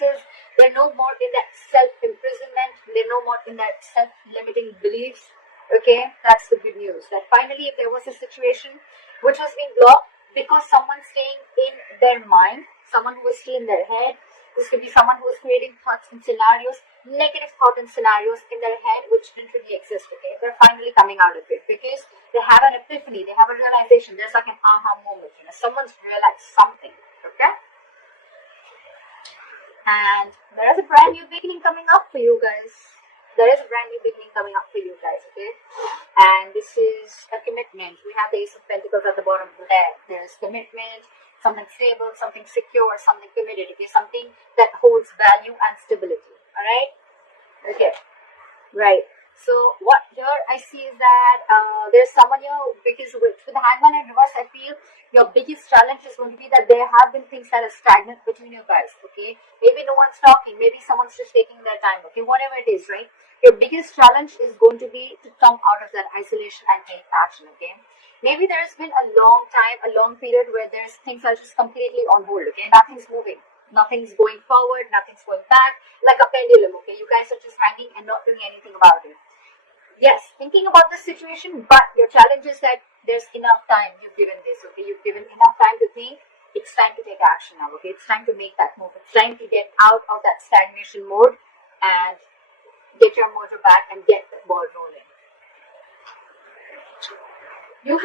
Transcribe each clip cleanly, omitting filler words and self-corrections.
experiences. They're no more in that self-imprisonment. They're no more in that self-limiting beliefs. Okay, that's the good news. That finally, if there was a situation which was being blocked because someone's staying in their mind, someone who was still in their head, this could be someone who was creating thoughts and scenarios, negative thoughts and scenarios in their head which didn't really exist. Okay, they're finally coming out of it because they have an epiphany, they have a realization. There's like an aha moment. Someone's realized something. Okay. And there is a brand new beginning coming up for you guys. There is a brand new beginning coming up for you guys, okay? And this is a commitment. We have the Ace of Pentacles at the bottom of the deck. There's commitment, something stable, something secure, something committed, okay? Something that holds value and stability, alright? Okay, right. So what here I see is that there's someone here, because with the Hangman in reverse, I feel your biggest challenge is going to be that there have been things that are stagnant between you guys, okay? Maybe no one's talking, maybe someone's just taking their time, okay? Whatever it is, right? Your biggest challenge is going to be to come out of that isolation and take action, okay? Maybe there's been a long time, a long period where there's things are just completely on hold, okay? Nothing's moving. Nothing's going forward, nothing's going back, like a pendulum, okay? You guys are just hanging and not doing anything about it. Yes, thinking about the situation, but your challenge is that there's enough time you've given this, okay? You've given enough time to think. It's time to take action now, okay? It's time to make that move. It's time to get out of that stagnation mode and get your motor back and get the ball rolling. You're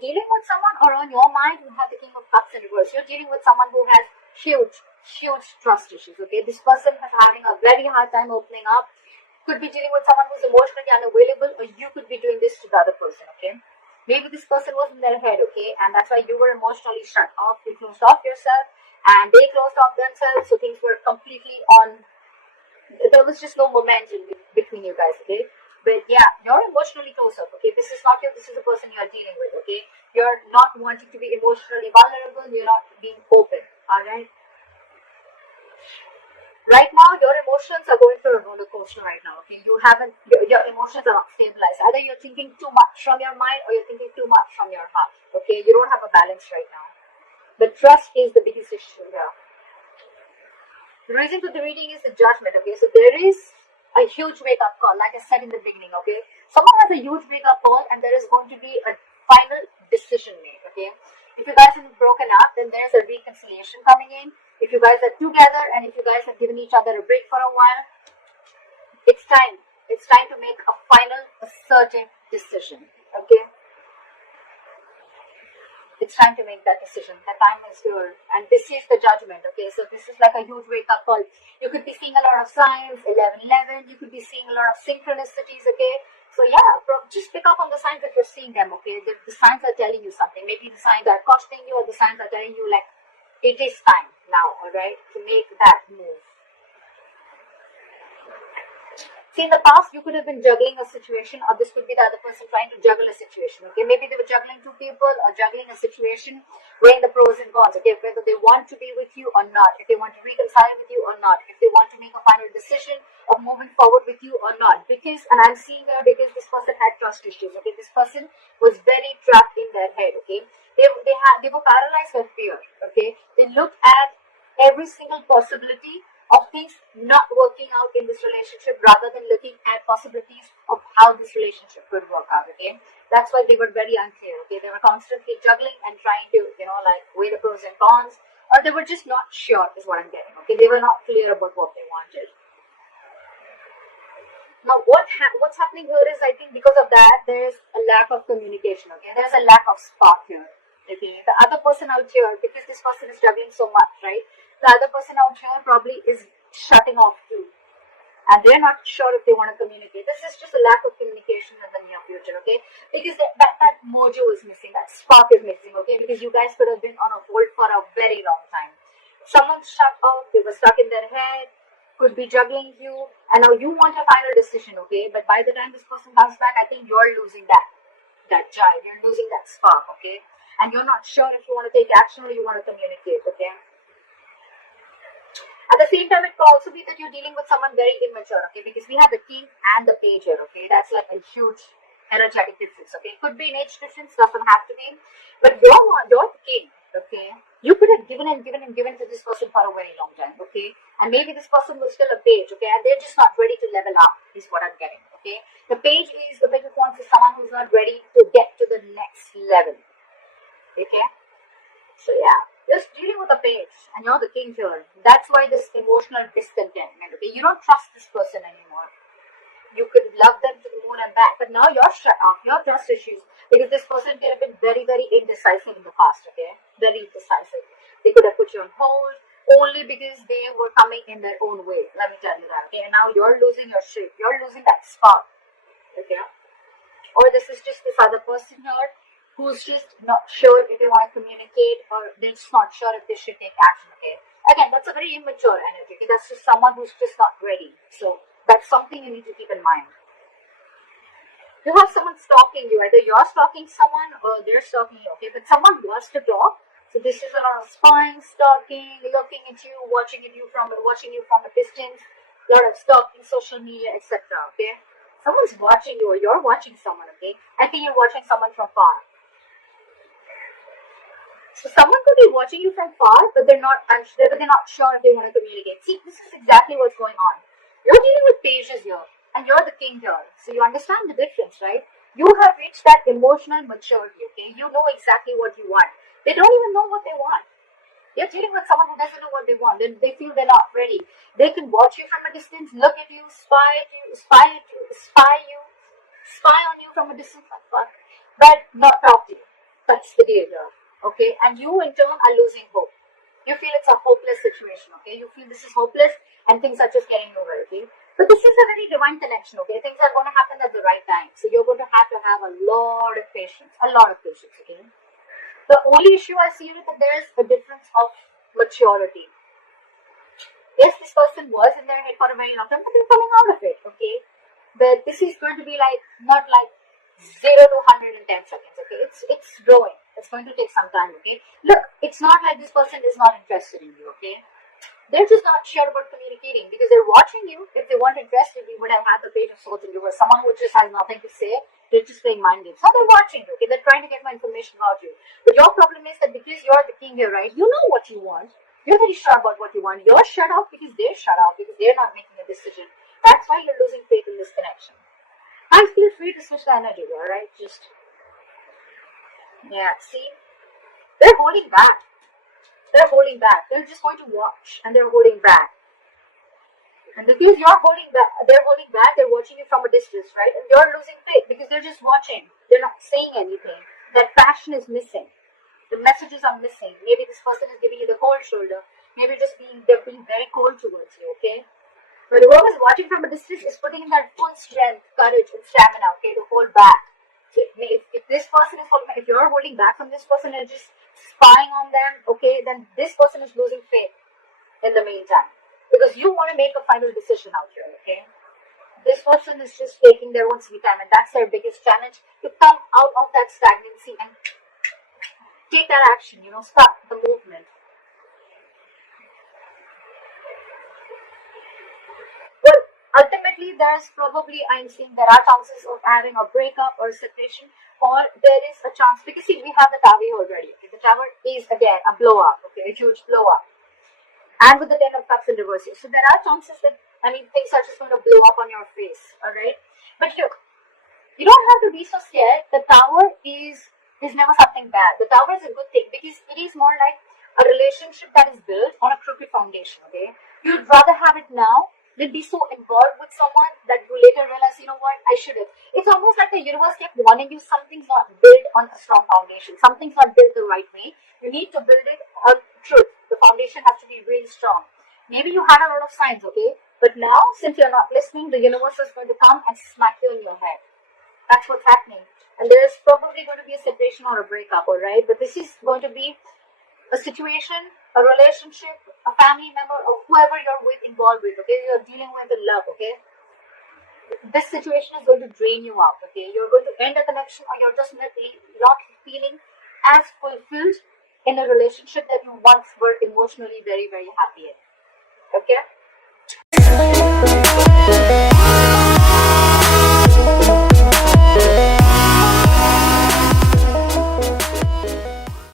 dealing with someone, or on your mind, you have the King of Cups in reverse. You're dealing with someone who has huge trust issues, okay? This person is having a very hard time opening up. Could be dealing with someone who's emotionally unavailable, or you could be doing this to the other person, okay? Maybe this person was in their head, okay? And that's why you were emotionally shut off. You closed off yourself, and they closed off themselves, so things were completely on. There was just no momentum between you guys, okay? But yeah, you're emotionally closed off, okay? This is not you, this is the person you are dealing with, okay? You're not wanting to be emotionally vulnerable, you're not being open, alright? Right now, your emotions are going through a roller coaster right now, okay? Your emotions are not stabilized. Either you're thinking too much from your mind or you're thinking too much from your heart, okay? You don't have a balance right now. The trust is the biggest issue here. The reason for the reading is the Judgment, okay? So there is a huge wake-up call, like I said in the beginning, okay? Someone has a huge wake-up call and there is going to be a final decision made, okay? If you guys have broken up, then there's a reconciliation coming in. If you guys are together and if you guys have given each other a break for a while, it's time. It's time to make a final, assertive decision, okay? It's time to make that decision. The time is here. And this is the Judgment, okay? So this is like a huge wake-up call. You could be seeing a lot of signs, 11-11. You could be seeing a lot of synchronicities, okay? So yeah, just pick up on the signs that you're seeing them, okay? The signs are telling you something. Maybe the signs are cautioning you, or the signs are telling you, like, it is time now, alright, to make that move. See, in the past, you could have been juggling a situation, or this could be the other person trying to juggle a situation, okay? Maybe they were juggling two people, or juggling a situation, weighing the pros and cons, okay? Whether they want to be with you or not, if they want to reconcile with you or not, if they want to make a final decision of moving forward with you or not. Because, and I'm seeing here, because this person had trust issues, okay? This person was very trapped in their head, okay? They were paralyzed by fear, okay? They looked at every single possibility of things not working out in this relationship rather than looking at possibilities of how this relationship could work out, okay? That's why they were very unclear, okay? They were constantly juggling and trying to, weigh the pros and cons, or they were just not sure is what I'm getting, okay? They were not clear about what they wanted. Now, what's happening here is, I think because of that, there's a lack of communication, okay? There's a lack of spark here. Okay, the other person out here, because this person is juggling so much, right? The other person out here probably is shutting off too. And they're not sure if they want to communicate. This is just a lack of communication in the near future, okay? Because that mojo is missing, that spark is missing, okay? Because you guys could have been on a hold for a very long time. Someone's shut off, they were stuck in their head, could be juggling you, and now you want a final decision, okay? But by the time this person comes back, I think you're losing that jive, you're losing that spark, okay? And you're not sure if you want to take action or you want to communicate, okay? At the same time, it could also be that you're dealing with someone very immature, okay? Because we have the King and the Page here, okay? That's like a huge energetic difference, okay? Could be an age difference, doesn't have to be. But you're the king, okay? You could have given to this person for a very long time, okay? And maybe this person was still a page, okay? And they're just not ready to level up, is what I'm getting, okay? The page is the bigger point for someone who's not ready to get to the next level, okay? So yeah, just dealing with a page, and you're the king here. That's why this emotional discontentment, okay? You don't trust this person anymore. You could love them to the moon and back, but now you're shut off. You have trust issues because this person could have been very, very indecisive in the past, okay? Very indecisive. They could have put you on hold only because they were coming in their own way. Let me tell you that, okay? And now you're losing your shape. You're losing that spark, okay? Or this is just this other person here who's just not sure if they want to communicate, or they're just not sure if they should take action, okay? Again, that's a very immature energy, okay? That's just someone who's just not ready. So that's something you need to keep in mind. You have someone stalking you. Either you're stalking someone or they're stalking you, okay? But someone wants to talk. So this is a lot of spying, stalking, looking at you, watching you from a distance, a lot of stalking, social media, etc., okay? Someone's watching you or you're watching someone, okay? I think you're watching someone from far. So someone could be watching you from far, but they're not sure if they want to communicate. See, this is exactly what's going on. You're dealing with pages here, and you're the king here. So you understand the difference, right? You have reached that emotional maturity, okay? You know exactly what you want. They don't even know what they want. You're dealing with someone who doesn't know what they want. They feel they're not ready. They can watch you from a distance, look at you, spy on you from a distance, but not talk to you. That's the deal here, okay? And you, in turn, are losing hope. You feel it's a hopeless situation, okay? You feel this is hopeless and things are just getting nowhere, okay? But this is a very divine connection, okay? Things are going to happen at the right time. So you're going to have a lot of patience, okay? The only issue I see is that there is a difference of maturity. Yes, this person was in their head for a very long time, but they're coming out of it, okay? But this is going to be not like 0 to 100 in 10 seconds, okay? It's growing. It's going to take some time, okay? Look, it's not like this person is not interested in you, okay? They're just not sure about communicating because they're watching you. If they weren't interested, we would have had the page of swords and you were someone who just has nothing to say. They're just playing mind games. So they're watching you, okay? They're trying to get more information about you. But your problem is that because you're the king here, right? You know what you want. You're very sure about what you want. You're shut off because they're shut off because they're not making a decision. That's why you're losing faith in this connection. I feel free to switch the energy, alright? See? They're holding back. They're just going to watch and they're holding back. And because you're holding back, they're watching you from a distance, right? And you're losing faith because they're just watching. They're not saying anything. That passion is missing. The messages are missing. Maybe this person is giving you the cold shoulder. Maybe they're being very cold towards you, okay? But whoever's watching from a distance is putting in their full strength, courage, and stamina, okay, to hold back. So if this person is if you're holding back from this person and just spying on them, okay, then this person is losing faith in the meantime. Because you want to make a final decision out here, okay? This person is just taking their own sweet time, and that's their biggest challenge, to come out of that stagnancy and take that action, start the movement. Well, ultimately, I'm seeing there are chances of having a breakup or a separation, or there is a chance, because see, we have the Tower already, okay? The Tower is, again, a blow-up, okay, a huge blow-up. And with the 10 of Cups in reverse. So there are chances that, things are just going to blow up on your face, alright? But look, you don't have to be so scared. The Tower is never something bad. The Tower is a good thing because it is more like a relationship that is built on a crooked foundation, okay? You'd rather have it now than be so involved with someone that you later realize, you know what, I should have. It's almost like the universe kept warning you something's not built on a strong foundation. Something's not built the right way. You need to build it on truth. The foundation has to be really strong. Maybe you had a lot of signs, okay? But now, since you're not listening, the universe is going to come and smack you in your head. That's what's happening. And there's probably going to be a separation or a breakup, alright? But this is going to be a situation, a relationship, a family member, or whoever you're involved with, okay? You're dealing with in love, okay? This situation is going to drain you out, okay? You're going to end a connection, or you're just not feeling as fulfilled in a relationship that you once were emotionally very, very happy in. Okay?